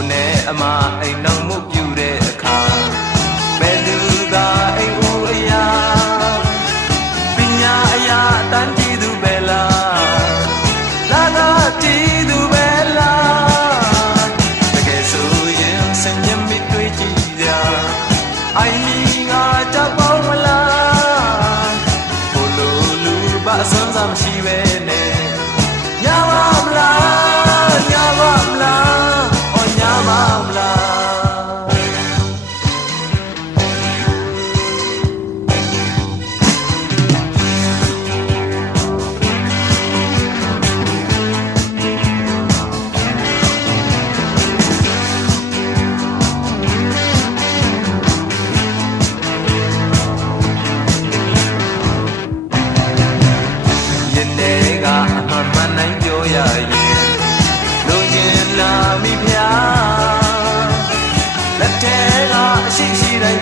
ကိုနဲ့အမအိမ်တော်မှုပြူတဲ့အခါဘယ်သူသာအိမ်ဦးအရာပညာအရာတန်းကြည့်သူပဲလားလာသာကြည့်သူပဲလားတကယ်ဆိုရင်စင်ញမိတွေ့ကြည့်ကြအိုင်ငါကြောက်ပေါင်းမလားဘလိုလူပါစမ်းစမ်းရှိပဲနဲ့ညာပါမလားညာပါမလားအော်ညာပါမလား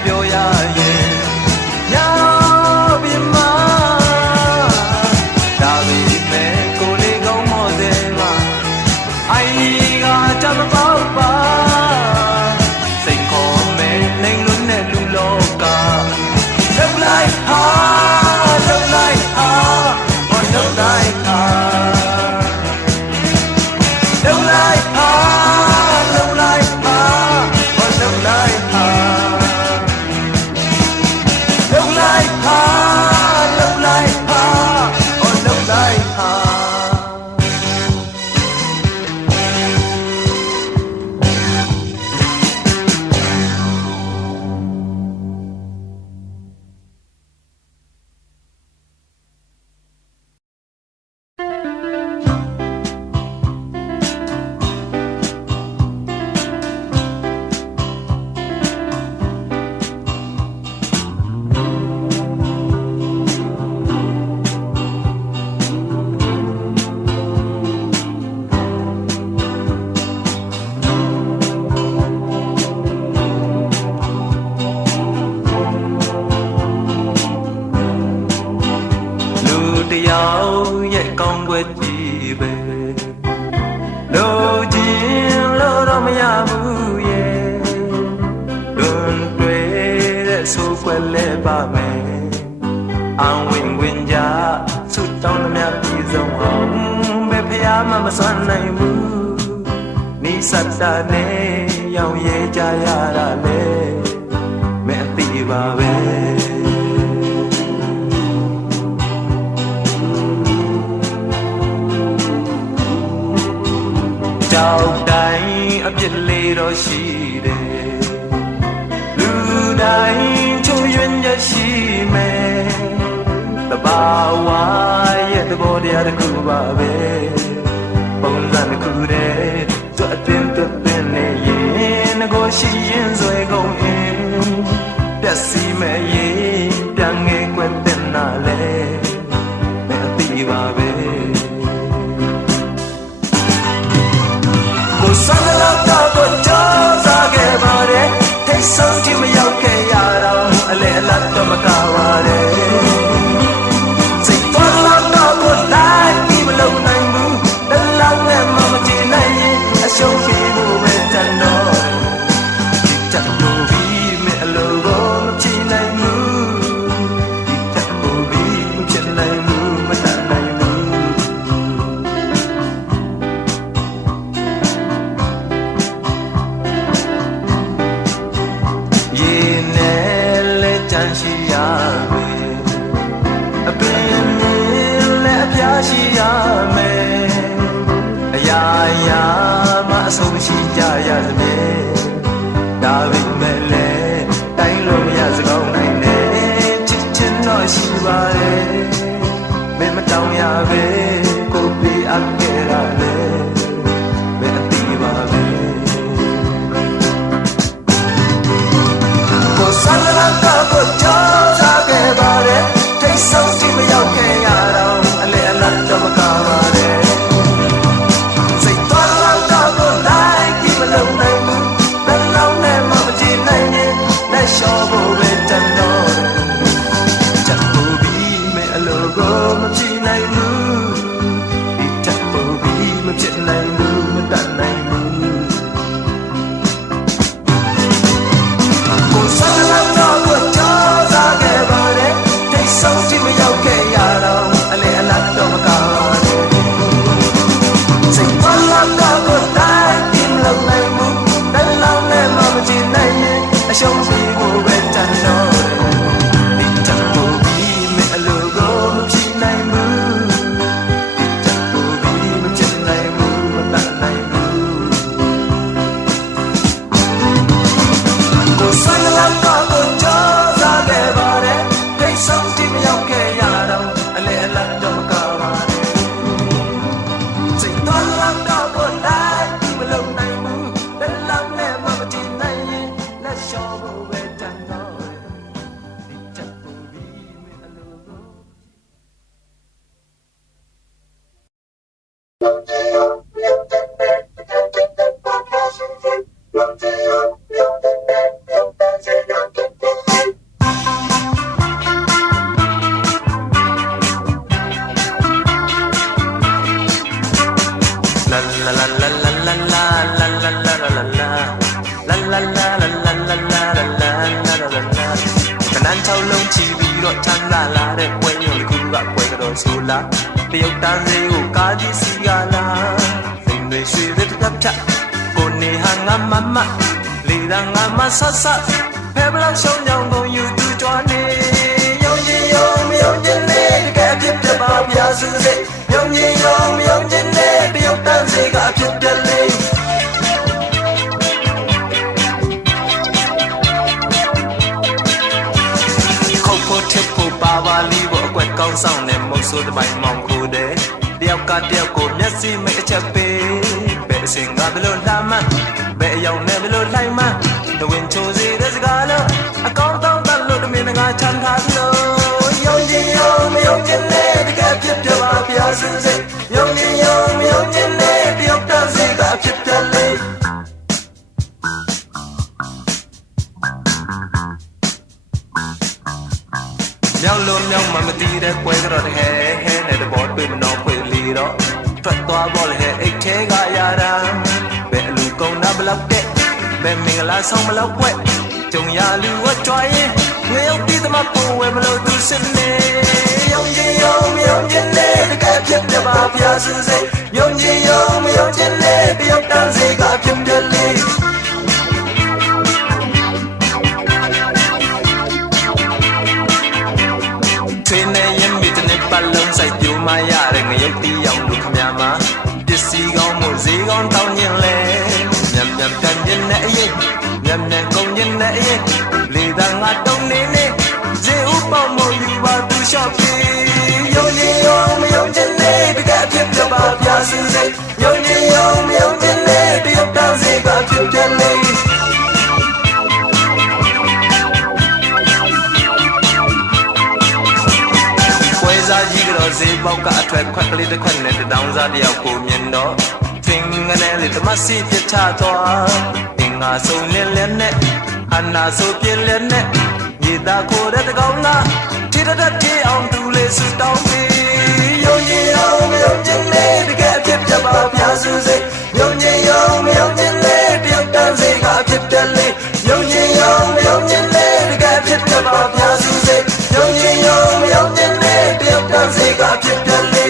ပြောရရင်ညာပြမဒါပေမဲ့ကိုလေးကောင်းမော်တယ်မှာအိုင်ကကြမပေါ့ပါစိတ်ခေါ်မဲ့လိမ်လို့နဲ့လူလောကလောက်လိုက်ဟာလောက်လိုက်ဟာဟောလောက်လိုက်ဟာလောက်လိုက်ဟာလောက်လိုက်ဟာဟောလောက်လိုက်ဟာရဲ့ကောင်းွယ်ကြည့်ပဲလို့ချင်းလို့တော့မရဘူးရဲ့လွန်တွေ့တဲ့ဆိုးွယ်လဲပါမယ်အောင်ဝင်ဝင်ကြဆုတောင်းသမျှပြည်စုံအောင်ဘယ်ဖျားမှမစွမ်းနိုင်ဘူးနိစ္စတာနဲ့ရောင်ရဲကြရတာလေမဲ့အသိပါပဲကြောက်တိုင်းအပြစ်လေးတော့ရှိတယ်လူတိုင်းချုံရွံ့ရရှိမယ်တဘာဝရဲ့သဘောတရားတစ်ခုပါပဲပုံစံတစ်ခုတည်းသူအတင်းတင်းနဲ့ရင်ငကိုရှိရင်ဆွဲကုန်ရင်ပြက်စီမဲ့ရင်ပြန်ငယ်ကွယ်တင်လာလေမဲ့အသိပါပဲဆန္ဒတော့ကိုကြောက်စားခဲ့ပါတယ်ထိတ်ဆုံးချင်မရောက်ခဲ့ရတော့အလဲအလတ်တော့မကားပါနဲ့စိတ်တော်တော့ကိုလိုက်ပြီးမလုံနိုင်ဘူးတလောက်နဲ့မှမကြည့်နိုင်ရင်အရှုံးရှိဖို့ပဲတန်တော့ဒီချက်ကိုပြီးမဲ့အလိုကိုမကြည့်နိုင်ဘူးဒီချက်ကိုပြီးမဖြစ်နိုင်ဘူးမတတ်နိုင်ဘူးရှိရမယ်အပင်လည်းအပြားရှိရမယ်အရာရာမအဆုံးမရှိကြရစမြဲဒါပေမဲ့လည်းတိုင်းလို့မရစကောင်းနိုင်တယ်ချစ်ချင်တော့ရှိပါတယ်မင်းမတောင်းရပဲကိုပေးအပ်ခဲ့ရလေမင်းအသိပါပဲကိုဆန္ဒတော့ကြောက်စားခဲ့ပါတယ်ထိတ်ဆုံးချင်မရောက်ခဲ့ရတော့အလဲအလတ်တော့မကားပါနဲ့စိတ်တော်တော့ကိုလိုက်ပြီးမလုံနိုင်ဘူးဘယ်လောက်နဲ့မှမကြည့်နိုင်ရင်လက်လျှော့ဖို့ပဲတန်တော့ချက်ဖို့ပြီးမဲ့အလိုကိုမကြည့်နိုင်ဘူး ချောက်လုံးချီပြီးတော့ချမ်းသာလာတဲ့ပွဲရုံတစ်ခုကပွဲတော်ဆိုလာတရုတ်တန်းစေးကိုကားကြီးစီကလာစိန်တွေရွှေရတစ်ဖြတ်ကိုနေဟာငါမမလေသာငါမဆဆဖဲဘလောက်ရှုံးကြောင်ကုန်ယူသူကြွားနေယုံကြည်ယုံမယုံကြည်နဲ့တကယ်ဖြစ်ပြပါဗျာစုစေယုံကြည်ယုံမယုံကြည်နဲ့တရုတ်တန်းစေးကဖြစ်တယ်လေပါပါလီဘောအကွက်ကောင်းဆောင်နဲ့မုတ်ဆိုးတစ်ပိုင်းမောင်ခိုးတယ်တယောက်ကတယောက်ကိုမျက်စိမိတ်အချက်ပေးဘယ်အစင်ကဘလို့လာမှဘယ်အယောင်နဲ့ဘလို့လိုက်မှတဝင်းချိုစီတဲ့စကားလုံးအကောင်းတောင်းတလို့တမင်းငါချမ်းသာလို့ယုံကြည်ယုံမယုံကြည်နဲ့တကယ်ဖြစ်ပြပါဗျာစုစေယုံကြည်ယုံမယုံကြည်နဲ့တယောက်တန်းစီကဖြစ်ပြလေမြောက်လို့မြောက်မှမတီးတဲ့ပွဲကတော့တကယ်ဟဲနဲ့တဘောတွေ့မတော့ဖွေလီတော့ထွက်သွားပေါ်လေအိတ်ထဲကရတာဘယ်အလူကုန်တာဘလောက်တဲ့ဘယ်မင်္ဂလာဆောင်မလောက်ွက်ကြုံရလူဝတ်ကြွားရင်ငွေရောက်ပြီးသမားပုံဝဲမလို့သူစစ်နေယုံကြည်ယုံမယုံကြည်နဲ့တကယ်ဖြစ်ပြပါဗျာစုစေယုံကြည်ယုံမယုံကြည်နဲ့တယောက်တန်းစေကဖြစ်ပြလေပတ်လုံးစိုက်ပြိုးမရတဲ့ငရုတ်တီးရောင်လူခမများမှာပစ္စည်းကောင်းမှုဈေးကောင်းတောင်းရင်လဲမြတ်မြတ်ကန်ရင်နဲ့အရင်မြတ်မြတ်ကုန်ရင်နဲ့အရင်လေသာငါတုံနေနေဈေးဥပေါ့မို့ယူပါသူလျှော့ပြေယုံကြည်ယုံမယုံကြည်နဲ့တကယ်ဖြစ်ပြပါဗျာစုစေယုံကြည်ယုံမယုံကြည်နဲ့တယောက်တန်းစေကဖြစ်ပြလေစားကြီးကတော့ဈေးပေါက်ကအထွက်ခွက်ကလေးတစ်ခွက်နဲ့တောင်းစားတယောက်ကိုမြင်တော့သင်ငနဲ့လေတမစီပြချသွားအင်္ဂါဆုံးလက်လက်နဲ့အနာဆိုပြက်လက်နဲ့မြေသားခိုးတဲ့တကောင်ကထိတတ်တီအောင်သူလေးဆူတောင်းပြီးယုံကြည်အောင်မယုံကြည်နဲ့တကယ်ဖြစ်ပြပါဗျာစုစေယုံကြည်အောင်မယုံကြည်နဲ့တယောက်တန်းစေကဖြစ်တယ်လေယုံကြည်အောင်မယုံကြည်နဲ့တကယ်ဖြစ်ပြပါဗျာစုစေယုံကြည်အောင်မယုံကြည်နဲ့တယောက်တန်းစေကဖြစ်တယ်လေ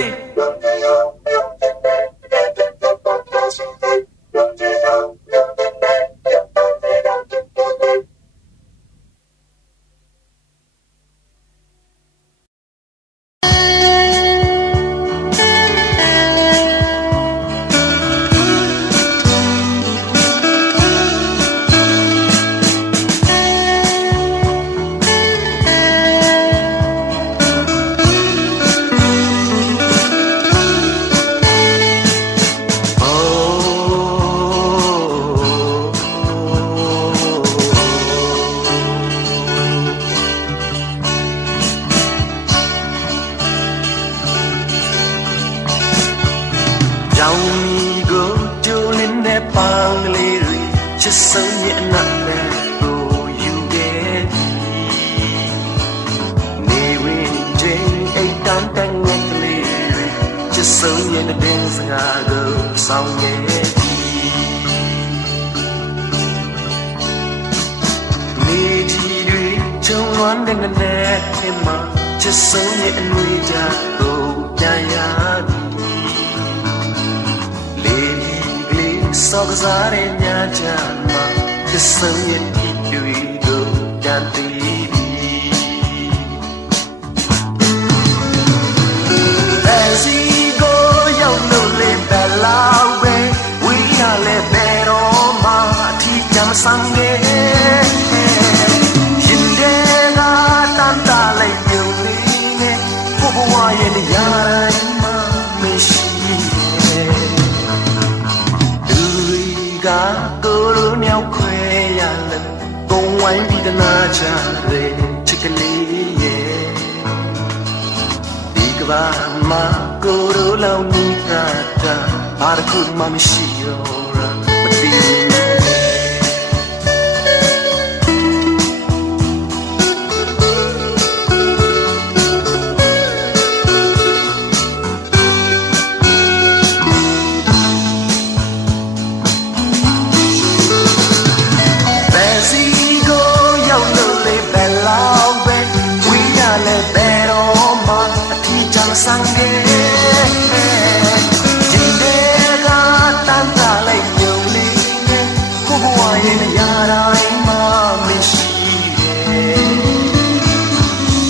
in the yard I'm a machine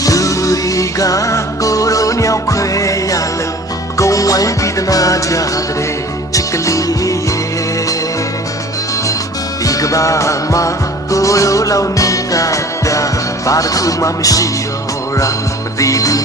Duriga Goro Nyao Kwe Yalo Go wine be the Najadre Chickali Bigaba Ma Goro Lao Nika Barakuma Mishiora Dibu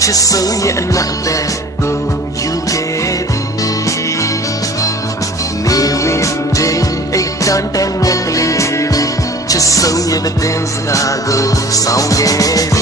Just so you're not that go you get me when day eight done ten just so you're the dance I go song get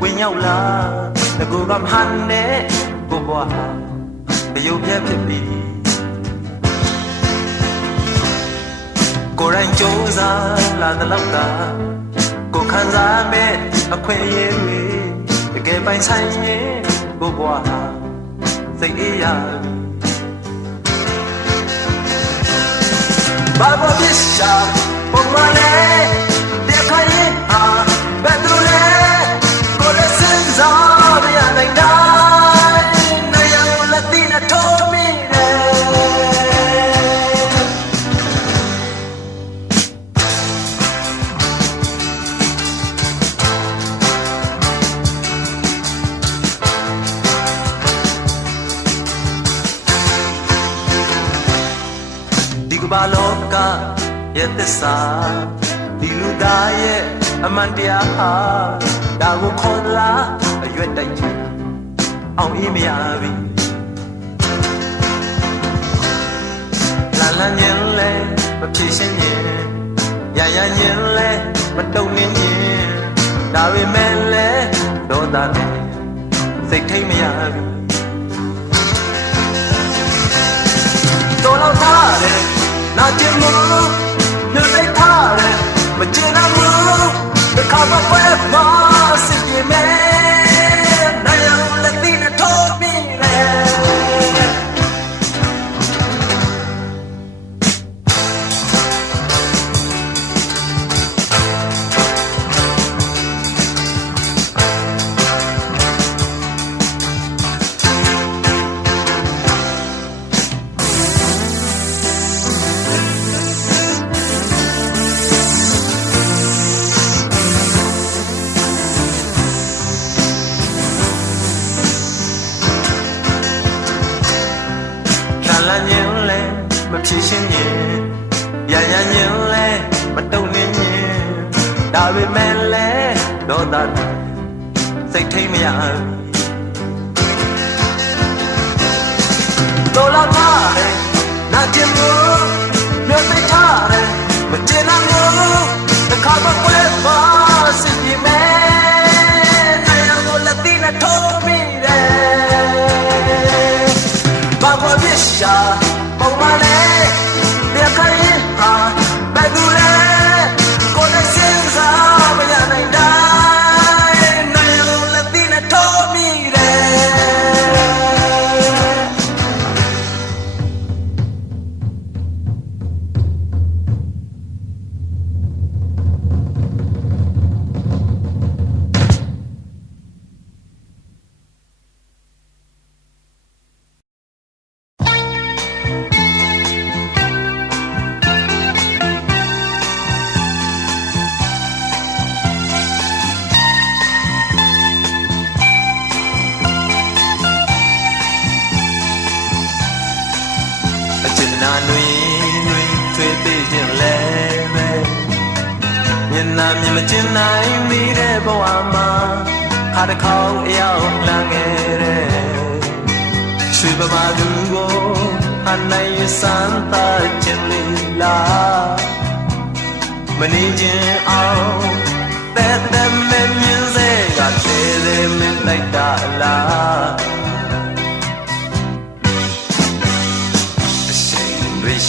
When you laugh, the go from Hane, go boha, the you get me. Go and Josa, la the lambda, go Kanza, a quay, the gay by sign, go boha, say, yeah. Baba Bisha, for my leg, they're crying, Betule, go listen, Zari, and I die. No, young Latina told me Digubaloka, yet the sun, Diludaye. Amandia, Dago Kola, a Yuetaji, on Imiavi Lala Yele, but chasing yen, Yaya Yele, but don't in yen, Davi Mele, don't that they take me out. Don't tare, not your move, no they tare, but you move. The cover with Mars, if you man, I am Latina told me Davi Mele, don't that say take me out. Dola Mare, not your move, no they tare, but then I know the cover with Mars, if you man, I am Latina told me that. ရှာပုံမှန်နဲ့လက်ခိုင်းဟာဘယ်သူလဲကိုယ်နဲ့စဉ်းစားမရနိုင်တိုင်းနိုင်လို့လက်သီးနဲ့ထိုးမိတယ်နာနွေနွေထွေးပေးခြင်းလဲပဲမျက်နှာမြင်မကျင်နိုင်မိတဲ့ဘဝမှာခါတစ်ခေါက်အရောက်လန်းခဲ့တဲ့ရွှေပမာသူကိုအနိုင်ရစမ်းသာခြင်းလေးလားမနေခြင်းအောင်တဲ့တဲ့မင်းမြင်စေကတဲ့တဲ့မင်းလိုက်တာလား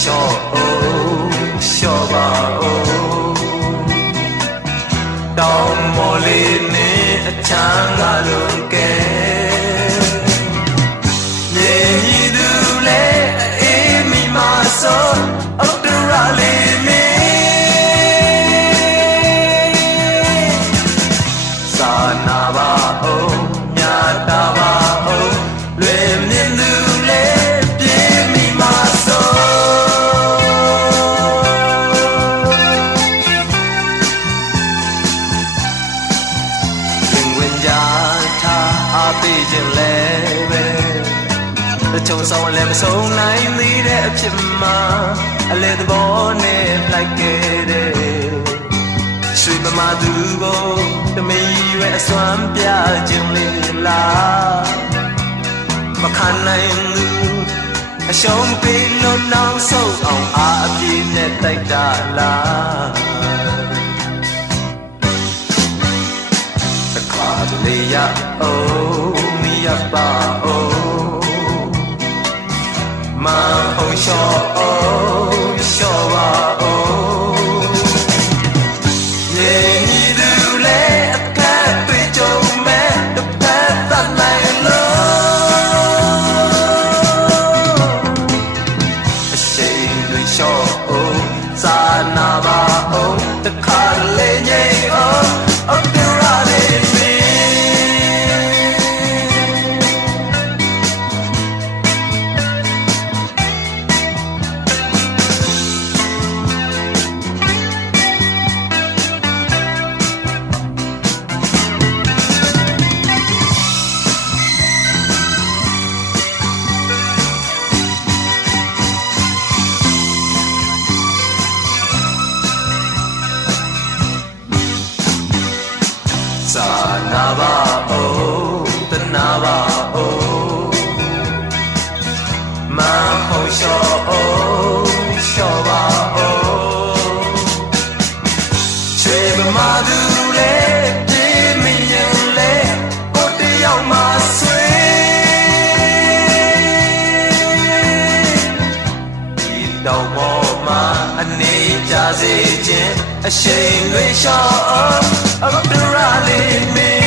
ရှော့အိုးရှော့ပါအိုးတောင်းမလေးနဲ့အချမ်းကလုံးကဲမြေကြီးသူလဲအေးမိမဆိုအုတ်တရလေးမင်းစာနာပါအိုးမြတ်တာပါအိုးလွယ်မြင်သူလဲပြေမိမဆိုပေးခြင်းလဲပဲအချုံဆောင်လည်းမဆုံးနိုင်သေးတဲ့အဖြစ်မှာအလဲသဘောနဲ့လိုက်ခဲ့တဲ့ရွှေပမာသူကိုတမီရွယ်အစွမ်းပြခြင်းလေးလားမခံနိုင်သူအရှုံးပေးလို့နောက်ဆုံးအောင်အားအပြည့်နဲ့တိုက်တာလားလေးရအိုးမီရပါအိုးမအောင်ရှော့အိုးရှော့ပါအိုးမြေကြီးသူလဲအခက်တွေ့ကြုံမဲ့တစ်ဖက်သတ်နိုင်လို့အရှိန်တွေရှော့အိုးစာနာပါအိုးတခါလေးငိမ့်အိုးအပြူရလေးစာနာပါအိုးတနာပါအိုးမဟုတ်ရှော့အိုးရှော့ပါအိုးချွေပမာသူလဲပြေးမရင်လဲကိုတယောက်မှဆွေဒီတော့မောမှာအနေကြစေခြင်းအရှိန်တွေရှော့အဘဒရာလေးမင်း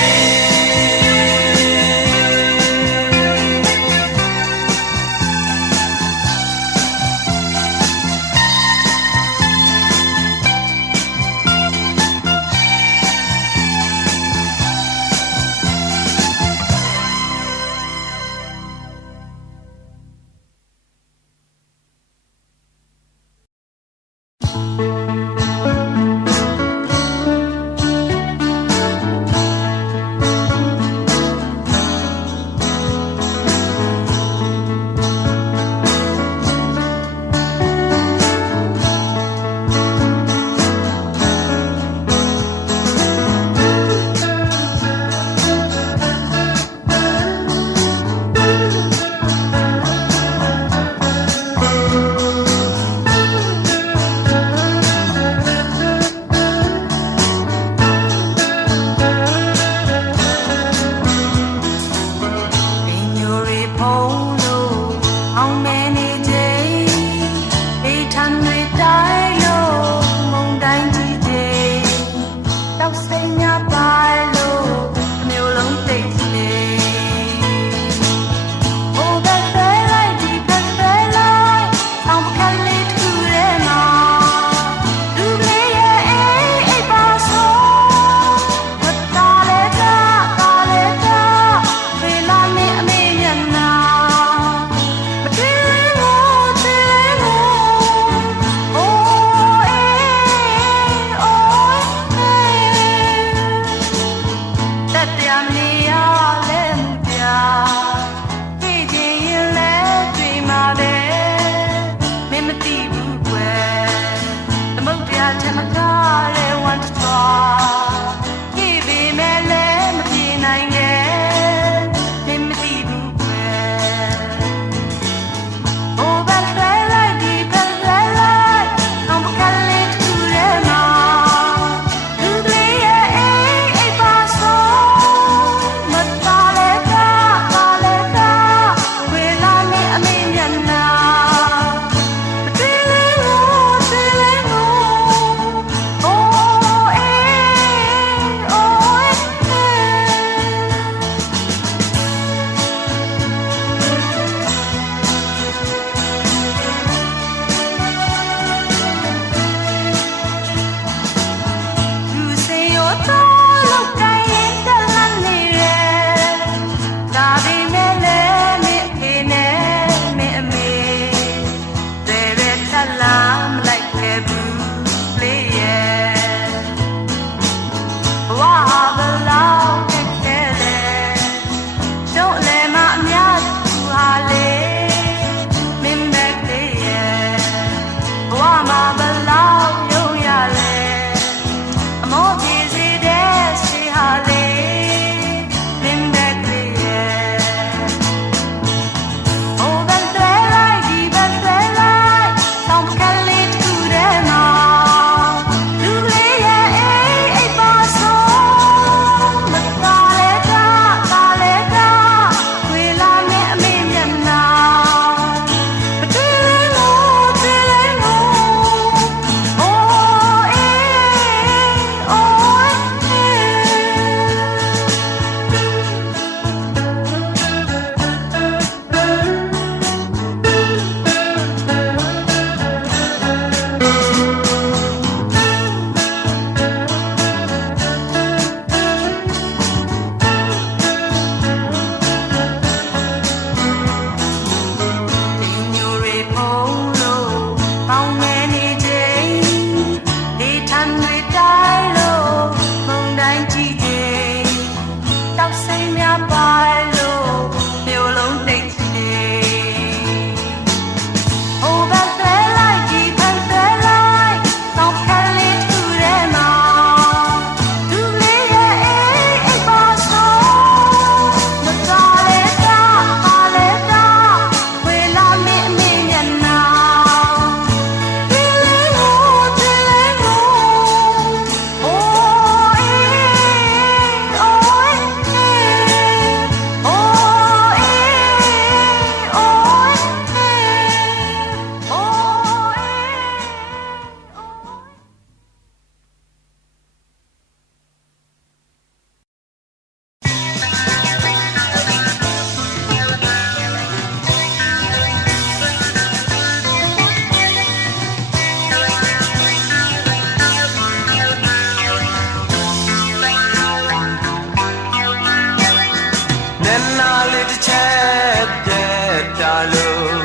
တာလို့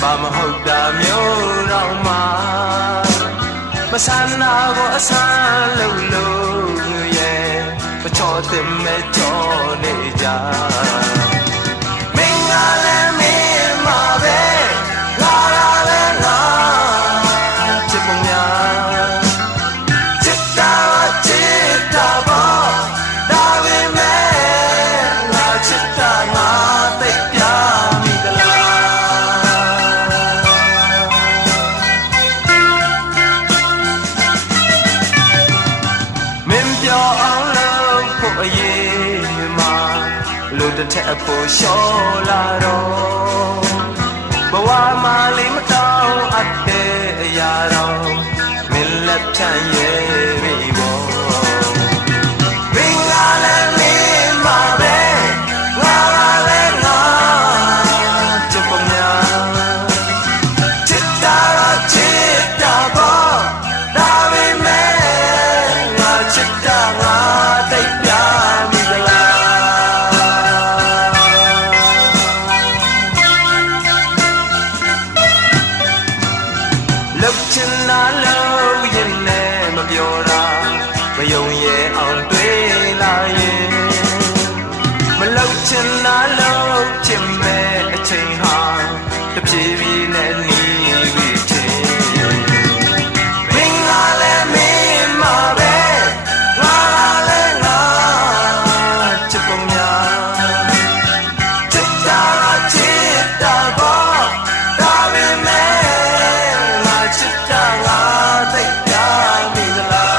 ဘာမဟုတ်တာမျိုးတော့မှမဆန်းနာကိုအဆန်းလို့ရဲ့မချောတင်မဲ့ကြောနေကြမင်းကလည်းမင်းမှာပဲငါလည်းငါချစ်ပုံများချစ်တာပေါ့ဒါပေမဲ့ငါချစ်တာငါသိပြမိသလားမင်းပြောအောင်လို့ဖို့အရေးမှာလို့တစ်ထက်အဖို့လျှော့လာတော့ဘဝမှာလေးမတောင်းအပ်တဲ့အရာတော့မင်းလက်ဖြန့်ရဲ့ပြီပေါ့မင်းကလည်းမင်းမှာပဲငါလည်းငါချစ်ပုံများချစ်တာပေါ့ဒါပေမဲ့ငါချစ်တာငါသိပြမိသလားလှုပ်ချင်တာလှုပ်ရင်လည်းမပြောတာမယုံရဲ့အောင်တွေ့လာရင်မလှုပ်ချင်တာလှုပ်ချင်မဲ့အချိန်ဟာတပြေးပြေးနဲ့နေပြီချင်မင်းကလည်းမင်းမှာပဲငါလည်းငါချစ်ပုံများချစ်တာပေါ့ဒါပေမဲ့ငါချစ်တာငါသိပြမိသလား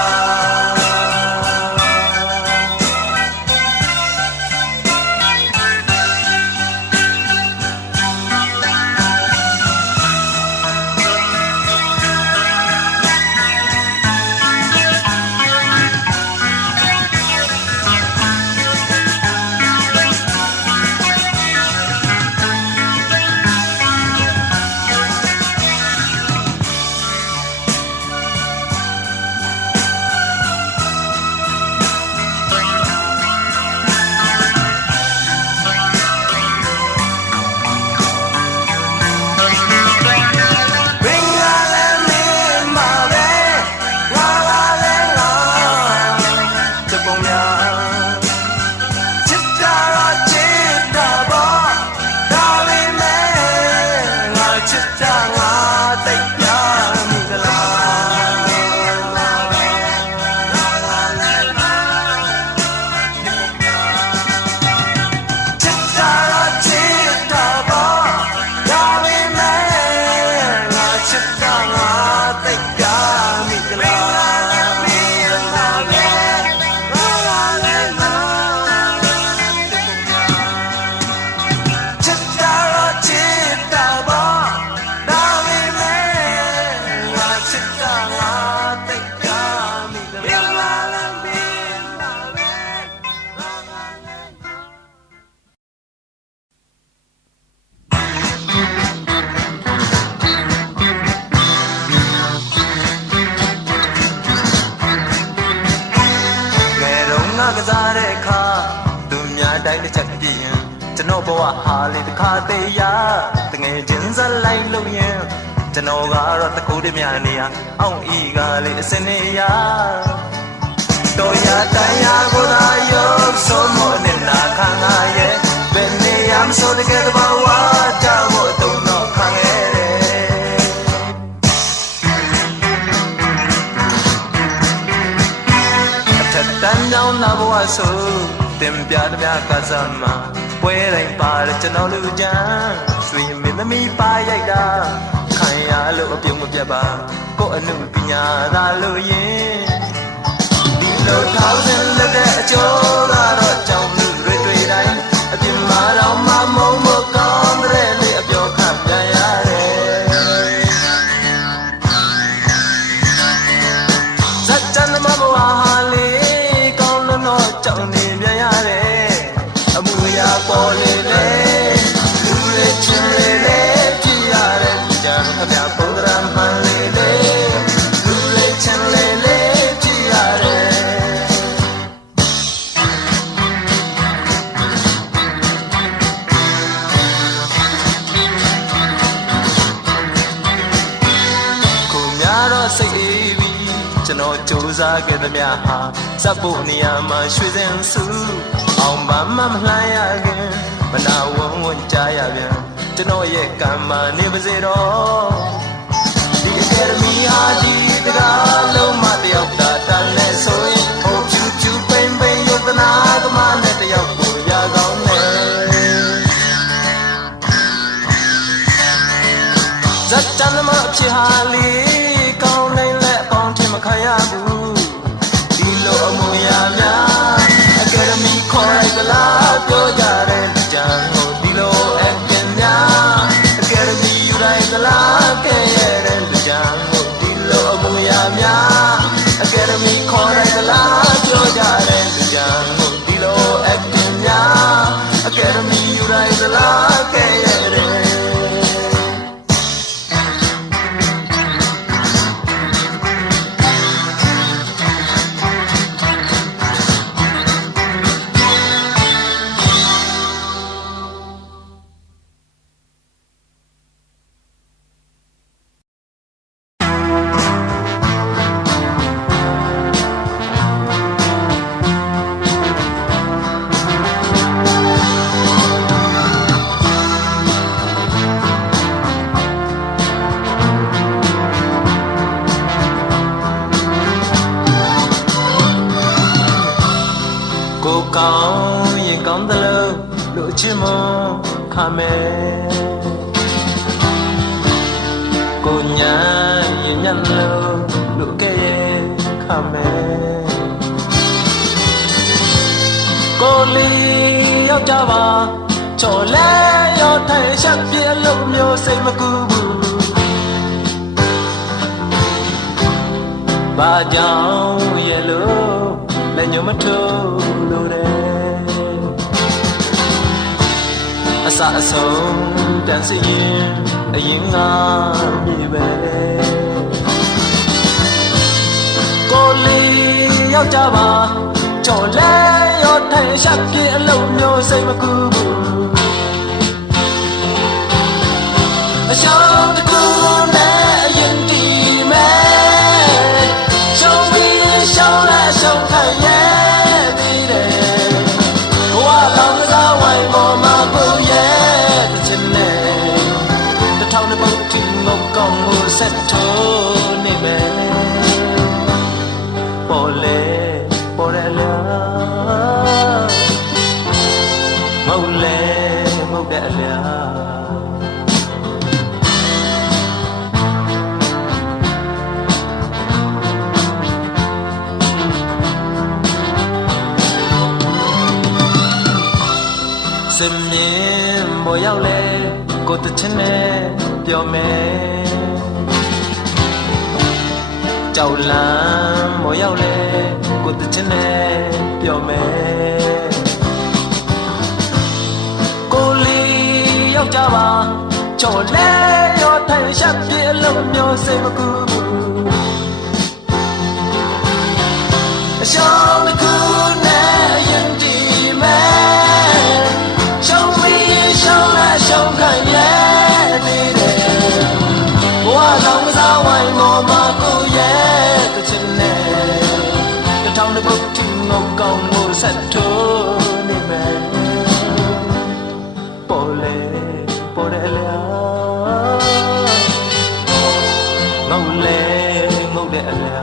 ကစားတဲ့အခါသူများတိုင်းတစ်ချက်ပြည့်ရင်ကျွန်တော်ဘဝဟာလေတစ်ခါသေးရတငယ်ချင်းစလိုက်လို့ရင်ကျွန်တော်ကတော့တကူတည်းများနေရအောင်ဤကလေးအစင်းနေရတော်ရတိုင်းရကိုသာရုပ်ဆုံးမနဲ့နာခံရရဲ့ဘယ်နေရမဆိုတဲ့ကဘဝကြောင့်တော့တော့ခံရတယ်တန်ကြောင်နာဘဝဆိုတင်ပြတပြကစားမှာပွဲတိုင်းပါတဲ့ကျွန်တော်လူချမ်းရွှေမင်းသမီးပါရိုက်တာခံရလို့အပြုံးမပြတ်ပါကို့အမှုပညာသာလို့ရင်ဒီလိုထောက်စင်လက်တဲ့အကျိုးကတော့ကြောင်လူတွေတွေ့တိုင်းအပြင်မှာတော့မမုံမကောင်းတဲ့လေအပြောခံပြန်ရတယ်ဇက်ချမ်းမဘဝဟာလေကြောင်နေပြန်ရတယ်အမှုရာပေါ်လေလေလူတွေချင်းလေလေကြည်ရတယ်ကြံခမပုံဒရမှန်လေလေလူတွေချင်းလေလေကြည်ရတယ် တော်ကြိုးစားခဲ့သမျှဟာစပ်ဖို့နေရာမှာရွှေစင်စုအောင်ပါမမလှမ်းရခင်မနာဝုံဝန်းကြရပြန်ကျွန်တော်ရဲ့ကံမာနေပါစေတော့ဒီအကယ်ဒမီဟာဒီတကားလုံးမတယောက်သာတန်နဲ့ဆိုရင်ဟိုဖြူဖြူပိန်ပိန်ယုတ်တနာသမားနဲ့တယောက်ကိုရကောင်းနဲ့ဇတ်တန်မအဖြစ်ဟာလေးကောင်းနိုင်လက်အပေါင်းထင်မခံရဘူးဒီလိုအမူအရာများအကယ်ဒမီခေါ်လိုက်သလားပြောကြတဲ့ကြံကိုဒီလိုအပြင်းများအကယ်ဒမီယူလိုက်သလားကဲရဲ့တဲ့ကြံကိုဒီလိုအမူအရာများအကယ်ဒမီခေါ်လိုက်သလားပြောကြတဲ့ကြံကိုဒီလိုအပြင်းများအကယ်ဒမီယူလိုက်သလားကဲရဲ့တဲ့ကောင်းရင်ကောင်းသလိုလူအချင်းမခမယ်ကိုညာရင်ညံ့လို့လူကဲခမယ်ကိုလီယောက်ျားပါချော်လဲရောထိုင်ရှက်ပြလို့မျိုးစိတ်မကူဘူးဘာကြောင့်ရဲ့လို့လက်ညှိုးမထိုးလို့တဲ့အစအဆုံးတန်စီရင်အရင်ငါမြေပဲကိုလီယောက်ျားပါကြော်လဲရောထိုင်ရှက်ပြအလုံးမျိုးစိတ်မကူဘူးအရှောင်းတစ်ခုနဲ့အရင်ဒီမဲ့ရှောင်းပြီးရှောင်းလဲရှောင်းခံရဲ့ဒီတဲ့ဘဝလောင်ကစားဝိုင်းပေါ်မှာကိုရဲ့တစ်ချက်နဲ့တစ်ထောင်တစ်ပုတ်ထိငုတ်ကောင်းမှုဆက်ထိုးနေမယ်ပေါ်လေပေါ်ရလားမဟုတ်လေမဟုတ်တဲ့အလားစမြင်ပေါ်ရောက်လေကိုတချင်နဲ့ပြောမယ်ကြောက်လန့်ပေါ်ရောက်လေကိုတချင်နဲ့ပြောမယ်ကိုလီယောက်ျားပါချော်လဲရောထိုင်ရှက်ပြလို့မျိုးစိတ်မကူဘူးအရှောင်းတစ်ခုနဲ့ရင်ဒီမဲ့ရှောင်းပြီးရှောင်းလဲရှောင်းခံရဲ့နေတဲ့ဘဝလောင်ကစားဝိုင်းပေါ်မှာကိုရဲ့တစ်ချက်နဲ့တစ်ထောင်တစ်ပုတ်ထိငုံကောင်းမှုဆက်ထိုးနေမယ်ပေါ်လေပေါ်ရလားငုံလေငုံတဲ့အလား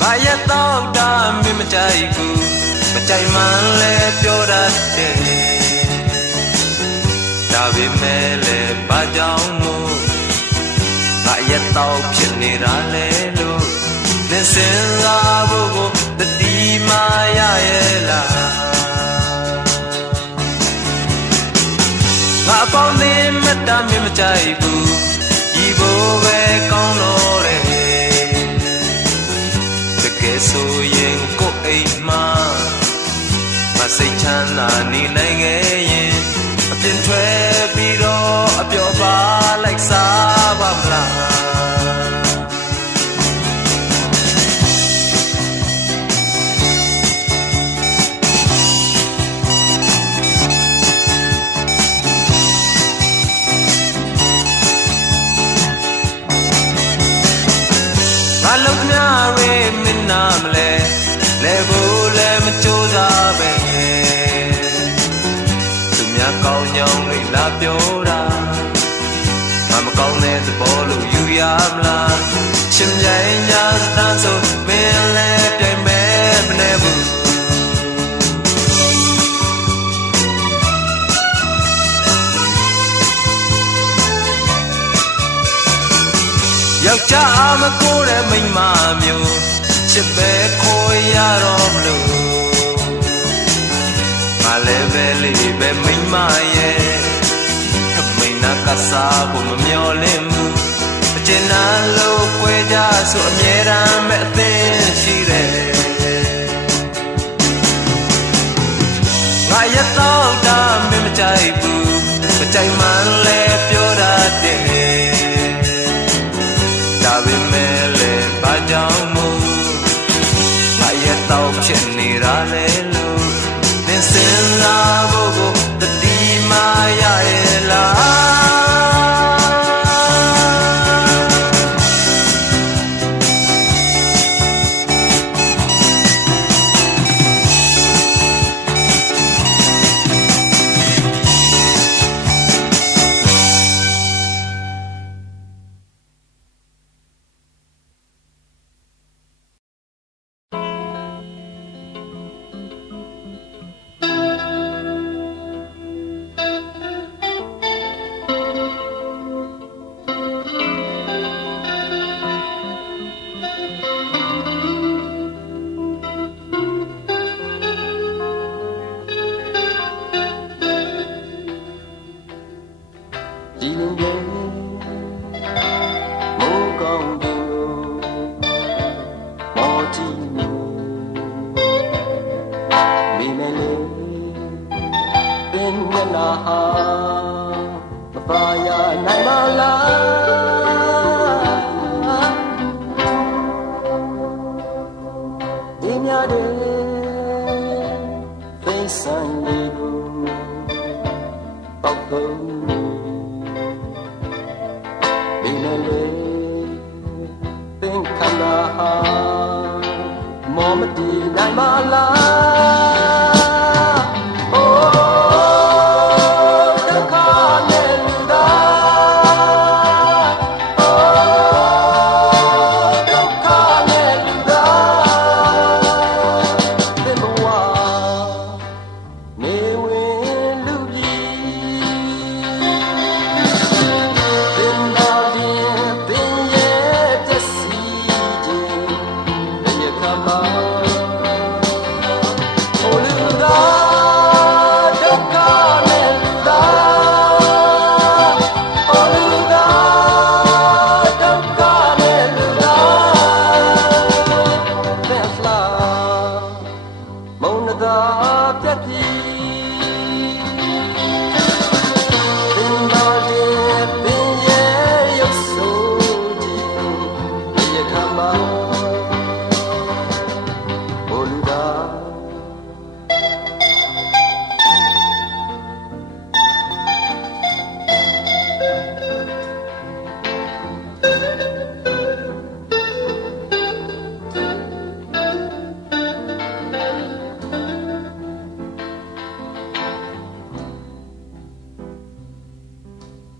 ဘာရတော့တာမင်းမကြိုက်ဘူးမကြိုက်မှလဲပြောတတ်တယ်ဒါပေမဲ့လဲဘာကြောင့်မို့ဘာရတော့ဖြစ်နေတာလဲလို့ Listen လာဖို့ကိုတတိမာ တာမင်းမကြိုက်ဘူးဒီဘိုးပဲကောင်းလို့တဲ့တကယ်ဆိုရင်ကိုယ်အိမ်မှာမစိတ်ချမ်းသာနေနိုင်ခဲ့ရင်အပြင်ထွက်ပြီးတော့အပျော်ပါလိုက်စားပါမလားအလုံးများရဲမင်းနာမလဲလဲဖို့လည်းမကြိုးစားပဲသူများကောင်းကြောင်းလေးလာပြောတာမကောင်းတဲ့သဘောလို့ယူရမလားချင်းပြိုင်ညာစတန်းဆိုမင်းလည်းပြိုင်မဲ့မနေဘူးယောက်ျားမကိုးတဲ့မိန်းမမျိုးချစ်ပဲခိုးရတော့မလို့ငါလည်းပဲလေးပဲမိန်းမရဲ့ထမိန်နာကစားဖို့မမျော်လင့်ဘူးအကျဉ်းနာလို့ပွဲကြဆိုအမြဲတမ်းပဲအသင်းရှိတယ်ငါရတော့တာမင်းမကြိုက်ဘူးမကြိုက်မှလည်းပြောတတ်တယ်ဒါပေမဲ့လည်းဘာကြောင့်မို့ငါရဲ့တော့ဖြစ်နေတာလဲလို့သင်စင်လာဖို့ကိုတတိမရရဲ့လား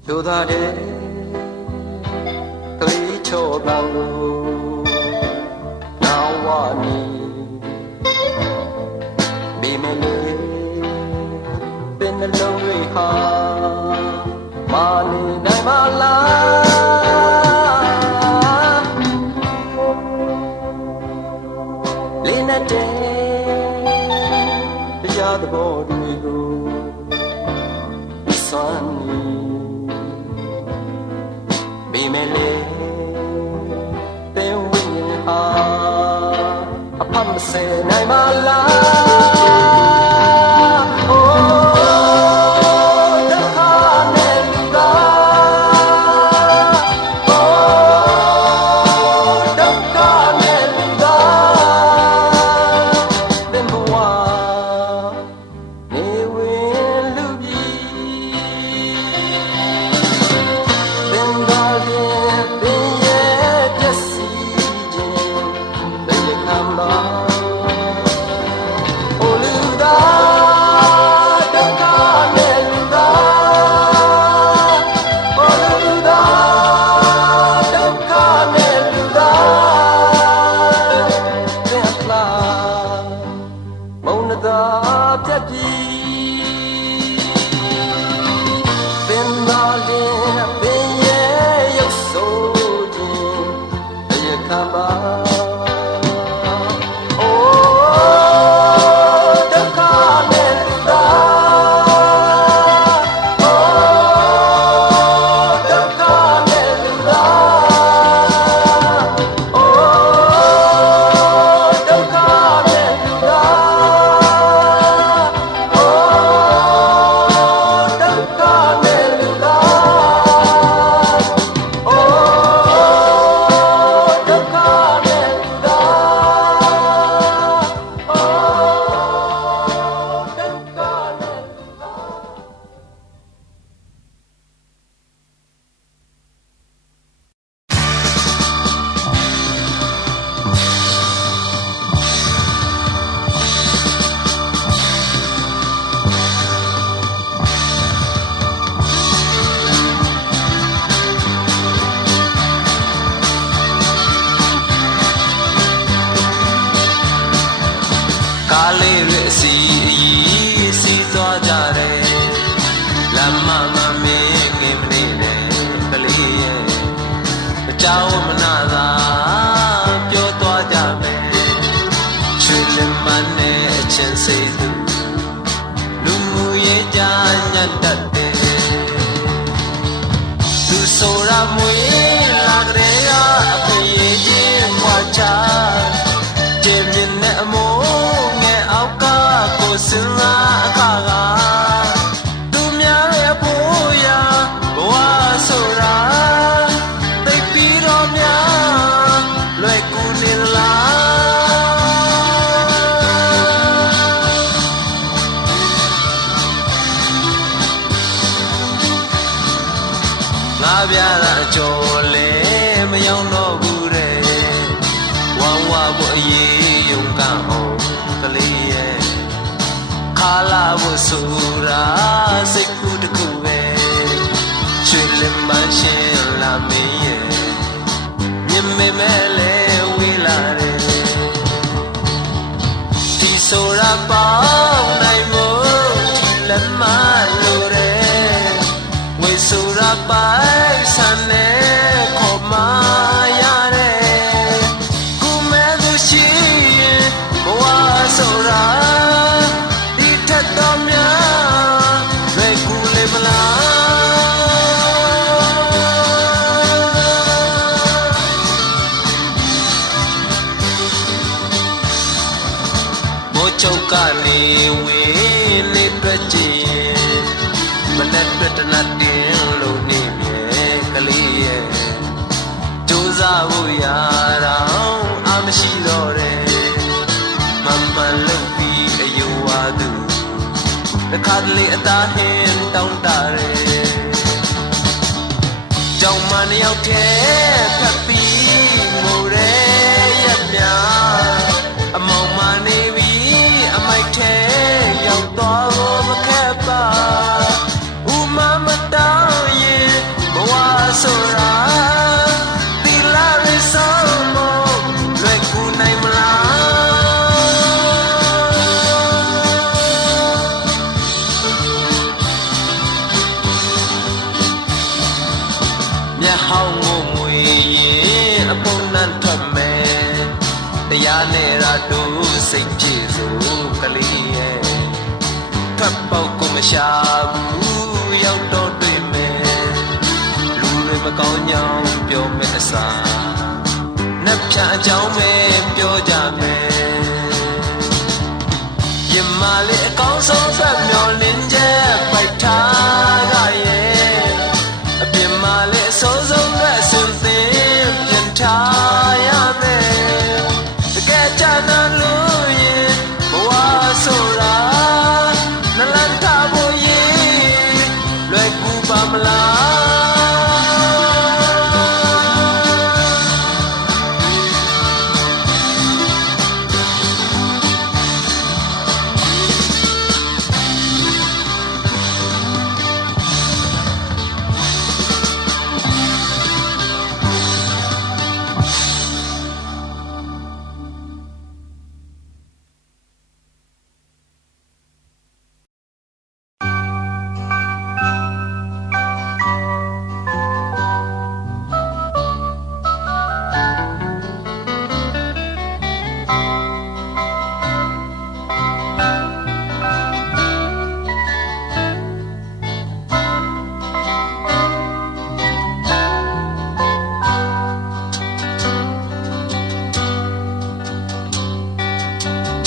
တို့သားတဲ့ကလေးချောတန်ကိုနာဝနီဘေမလေးပင်နှလုံးတွေဟာမာနေနိုင်ပါလားလေးနဲ့တဲ့တရားသဘောတွေကိုစွမ်း ဟာအဖတ်မစဲနိုင်ပါလားန နှစ်ဖြတ်အကြောင်းပဲပြောကြမယ်ရမလေးအကောင်းဆုံးဆက်မျောလင်းချက်ပိုက်ထားရရဲ့အပြင်မှာလေးအစိုးဆုံးတဲ့အစင်သင်ပြင်ထားရမယ်တကယ်ချမ်းသာလို့ရင်ဘဝဆိုတာနလန်ထားဖို့ရင်လွယ်ကူပါမလား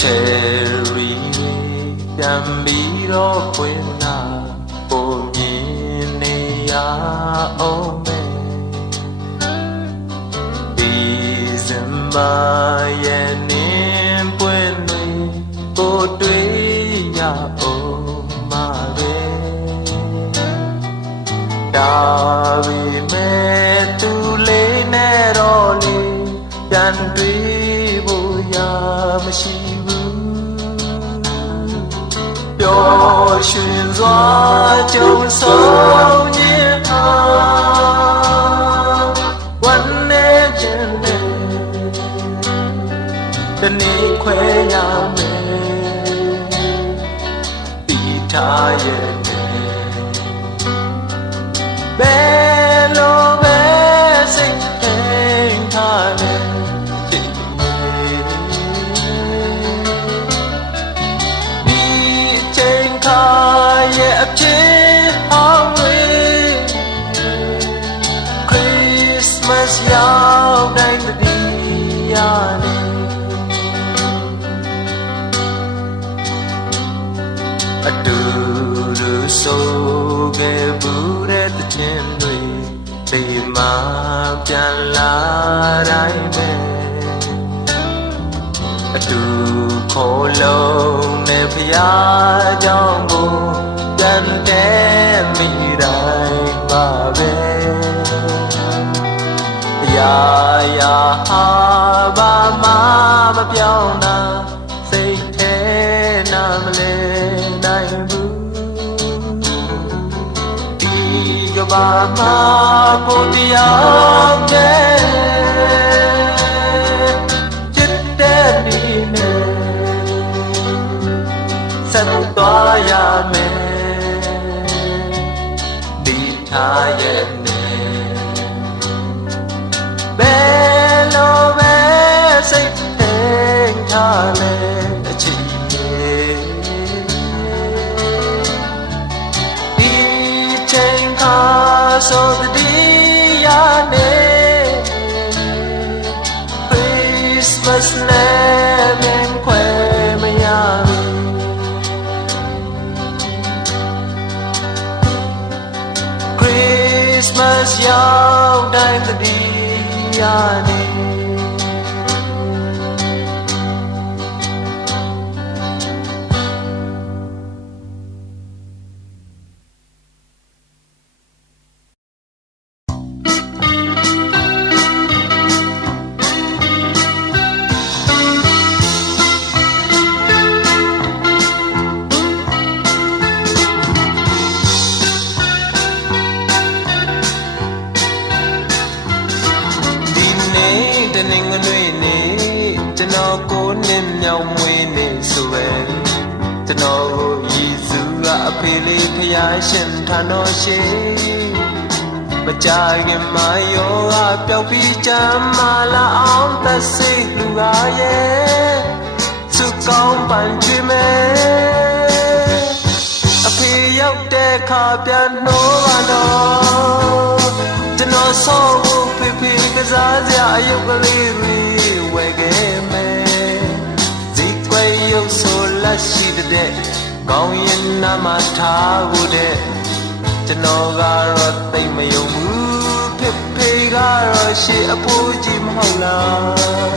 Cherry ပြန်ပြီးတော့ခွင်လာပုံမြင်နေရအောင်မယ်ဒီစံမရဲ့နင်းပွင့်နေကိုတွေ့ရအောင်မှာပဲဒါပေမဲ့သူလေးနဲ့တော့လေပြန်တွေ့ဖို့ရမရှိပျော်ရွှင်စွာကြုံဆုံးခြင်းဟာဝမ်းနေခြင်းနဲ့တနေ့ခွဲရမယ်တီထားရဲ့ဘယ်လိုပဲစိတ်ထိန်ထားလဲရဲ့အဖြစ်ဟောင်းတွေ Christmas ရောက်တိုင်းတည်းရနေအတူတူဆိုခဲ့ဘူးတဲ့တခြင်းတွေဒီမှာပြန်လာတိုင်းပဲအတူခေါ်လုံးနဲ့ဖျားကြောင့်ကိုပြန်တဲ့မိတိုင်းပါပဲရာရာဟာဘာမှမပြောင်းတာစိတ်ထဲနာမလဲနိုင်ဘူးဒီကဘာမှာကိုတရားတဲ့ဆက်သွားရမယ်ဒီထားရဲ့နဲ့ဘယ်လိုပဲစိတ်ထိန်ထားလဲအချစ်ရဲ့ဒီချိန်ခါဆိုတဲ့ရနေ Christmas နဲ့မင်းခွဲမရChristmas ရောက်တိုင်းတည်းရနေကျွန်တော်ကိုနှင်းမြောင်မွေးနေဆိုပဲကျွန်တော်ကိုယေရှုကအဖေလေးဖျားရှင်ထံတော်ရှိမကြခင်မယောကပျောက်ပြီးချမ်းမာလာအောင်သက်စိတ်လူကားရဲ့စုကောင်းပန်ချွေမဲ့အဖေရောက်တဲ့ခါပြန်နှိုးပါတော့ကျွန်တော်ဆော့ဖို့ဖေဖေက စားစရာအယုတ်ကလေးတွေဝယ်ခဲ့မယ်ဇီကွယ်ရုပ်ဆိုလက်ရှိတဲ့ကောင်းရင်နာမထားဖို့တဲ့ကျွန်တော်ကတော့သိမယုံဘူးဖေကတော့ရှေ့အဖိုးကြီးမဟုတ်လား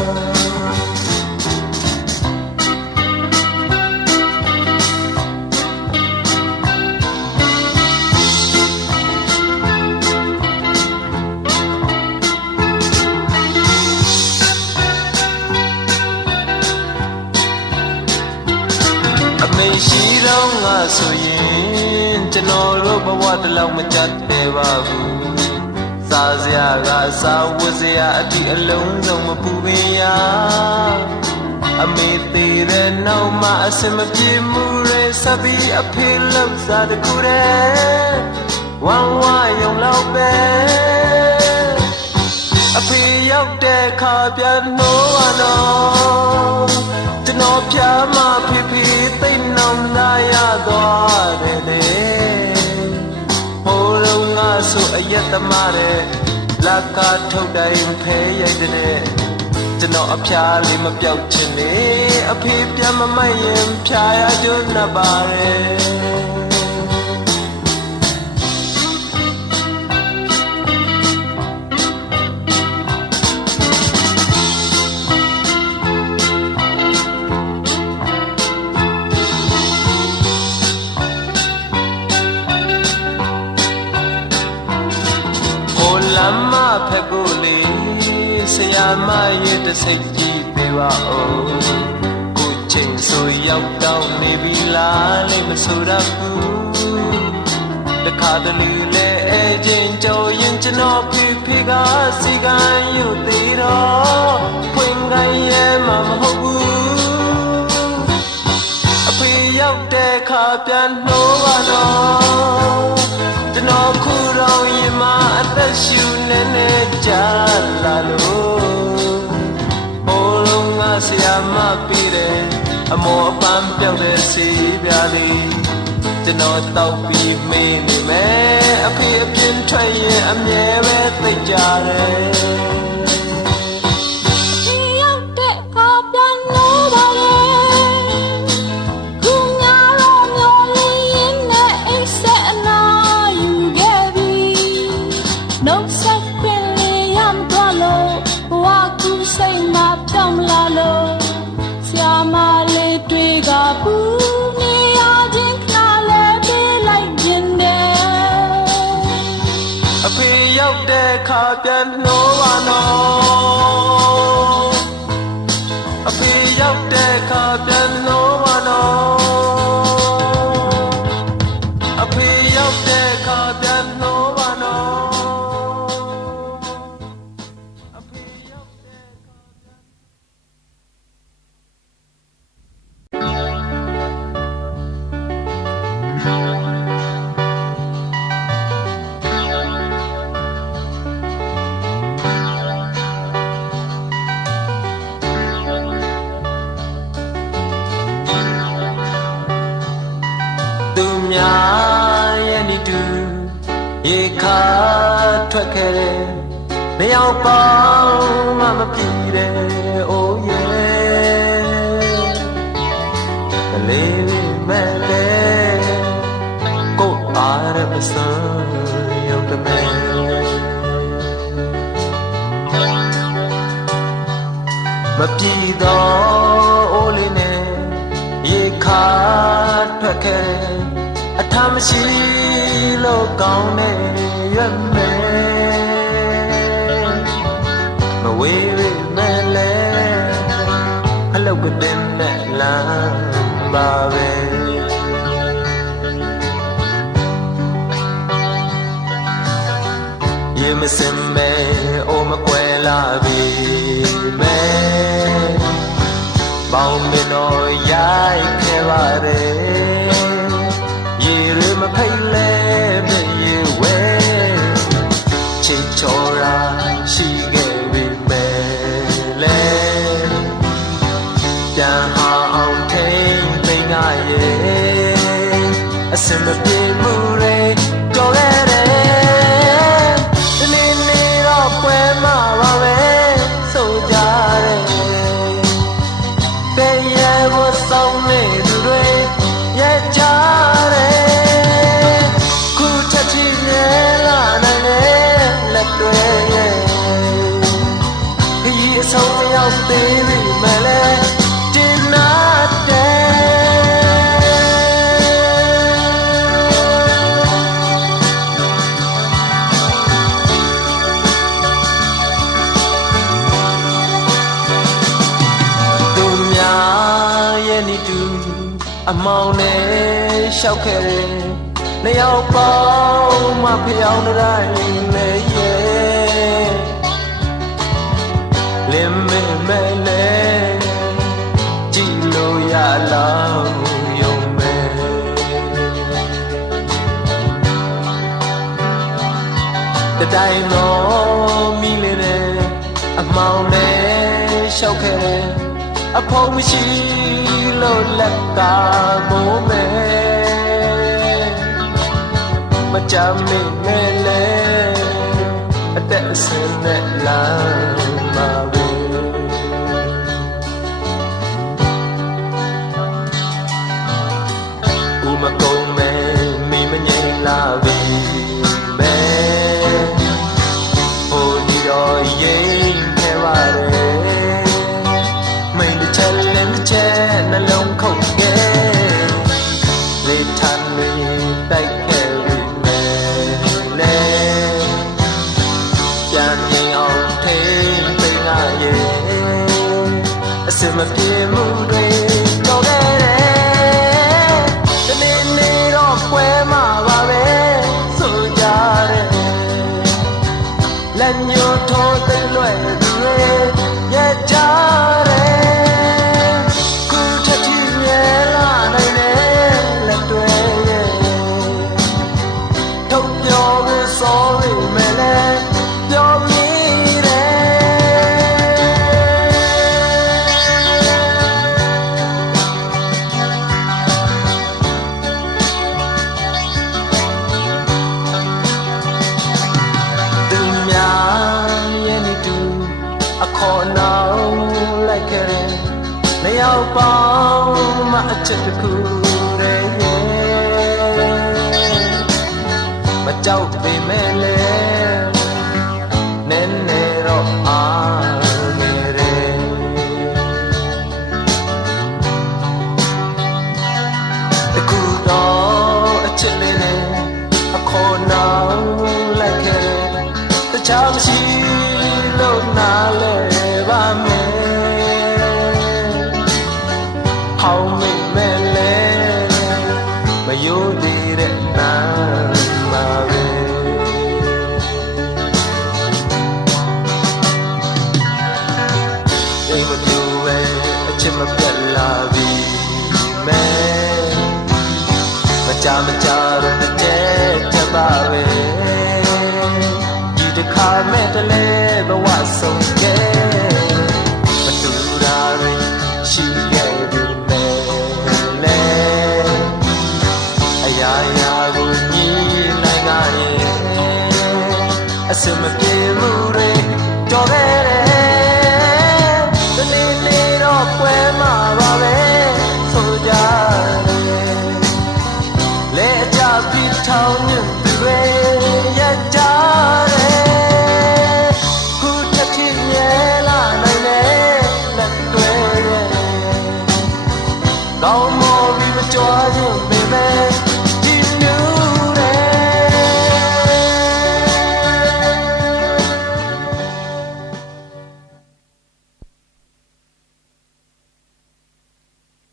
ရှိတော့ငါဆိုရင်ကျွန်တော်တို့ဘဝတလောက်မကြတဲ့ပါဘူးစားစရာကစားဝတ်စရာအတိအလုံးစုံမပူပင်ရအမေသေးတဲ့နောက်မှအစမပြေမှုရဲစပြီးအဖေလောက်စားတခုတဲ့ဝမ်းဝါယုံလောက်ပဲအဖေရောက်တဲ့ခါပြန်နှိုးရတော့ကျွန်တော်ပြမဖေသိနောင်လာရသွားတယ်လေဟိုတော့ငါဆိုအယက်သမားတဲ့လက်ကားထုတ်တိုင်းဖဲရိုက်တဲ့ကျွန်တော်အဖျားလေးမပြောက်ချင်လေအဖေပြန်မမိုက်ရင်ဖျားရကြုံနေပါတယ်ဖက်ကိုလေဆရာမရဲ့တစိတ်ကြီးပေးပါဦးကိုချင်းဆိုရောက်တော့နေပြီလားလေမဆိုရဘူးတခါတလေလေအချင်းကြော်ရင်ကျွန်တော်ဖေကစီကံယူသေးတော့ဖွင့်ခိုင်းရဲမှာမဟုတ်ဘူးအဖေရောက်တဲ့ခါပြန်နှိုးပါတော့ကျွန်တော်ခုတော့ရင်မအသက်ရှူနေနေကြလာလို့ဟိုလုံးငါဆရာမပေးတယ်အမောအပန်းပြောက်တဲ့စီပြားလေးကျွန်တော်တောက်ပြီးမေးနေမယ်အဖေအပြင်းထွက်ရင်အမြဲပဲသိကြတယ်ခါပြန်နှိုးပါနော်အဖေရောက်တဲ့ခါပြန်နှိုးပါနော်အဖေရောက်တဲ့ခါပြန်နှိုးပါနော်အဖေရောက်တဲ့ခါရဲ့နီတူရေခါထွက်ခဲ့တယ်မရောက်ပေါင်းမှမပြီးတယ်အိုးရဲ့ကလေးမဲ့လေကိုအားရမစံရုံတမဲမပြီးတော့အိုးလေးနဲ့ရေခါထွက်ခဲ့အထမရှိလို့ကောင်းနေရွက်မယ်မဝေးရမယ်လေအလောက်ကတင်နဲ့လမ်းပါပဲရေမစင်မဲအိုမကွယ်လာပြီမဲပေါင်းမတော်ရိုက်ခဲ့ပါတယ်မဖိတ်လဲမရေဝဲချစ်ချောရာရှိခဲ့ပြီမယ်လေပြန်ဟာအောင်ထိန်သိငါရဲ့အစမပြေမှုတွေတော်ခဲ့တယ်ဒီနေ့တော့ပွဲမှာပါပဲ ဆုံးမရောက်သေးပြီမလဲတင်နာတဲ့သူများရဲ့နေတူအမောင်နဲ့ရှောက်ခဲ့တယ်နှစ်ယောက်ပေါင်းမှဖျောင်းတိုင်းလေရဲ့လင်းမဲမဲလေကြည့်လို့ရလောက်ယုံမဲတတိုင်းတော့မိလေတဲ့အမောင်နဲ့ရှောက်ခဲ့တယ်အဖုံးမရှိလို့လက်ကမိုးမဲမကြမေ့မဲလဲအသက်အစင်းနဲ့လမ်းမှာပဲဦးမကုန်မဲမိမငြိမ်လာပြီမဲဟိုဒီတော့ရင်ထဲပါတယ်မိန်တစ်ချက်လည်းတစ်ချက်နှလုံးခုတ်ခဲ့လေထန်လေးတိုက်ခဲ့ပြီမဲလဲပြန်မြင်အောင်ထိန်သိငါရဲ့အစမပြေမှုတွေတော့ခဲ့တယ်တနေ့နေ့တော့ပွဲမှာပါပဲဆိုကြတယ်လက်ညှိုးထိုးသိလွယ်သူတွေရဲ့ကြတယ်ခုထပ်ထိမြဲလာနိုင်တယ်လက်တွေရဲ့ထုတ်ပြောပြီး sorry မဲလဲပြောမိတယ်သူများရဲ့နေတူအခေါ်နောက်လိုက်ခဲ့တယ်နှစ်ယောက်ပေါင်းမှအချက်တစ်ခုတည်းမကြောက်ပေမဲ့လဲနည်းနည်းတော့အားနေတယ်တခုတော့အချက်လေးနဲ့အခေါ်နောက်လိုက်ခဲ့တယ်တခြားမရှိလို့နားလဲပါမယ်ဟောင်းမိမဲ့လဲမယိုးသေးတဲ့နာမှာပဲအိမ်မပြိုပဲအချစ်မပြတ်လာပြီမဲမကြမကြတော့တစ်ချက်ချက်ပါပဲဒီတစ်ခါမဲ့တလဲဘဝဆုံးခဲ့မတူတာတွေရှိခဲ့ပြီမဲလဲအရာရာကိုညီနိုင်ကြရဲ့အစမပြေမှုတွေတော်ခဲ့တယ်တနေ့နေ့တော့ပွဲမှာပါပဲဆိုကြတယ်လဲအကြပြီးထောင်းညွတ်သူတွေရဲ့ကြတယ်ခုထပ်ဖြစ်မြဲလာနိုင်တယ်လက်တွေရဲ့ကောင်းမော်ပြီးမကြွားခြင်းပေမဲ့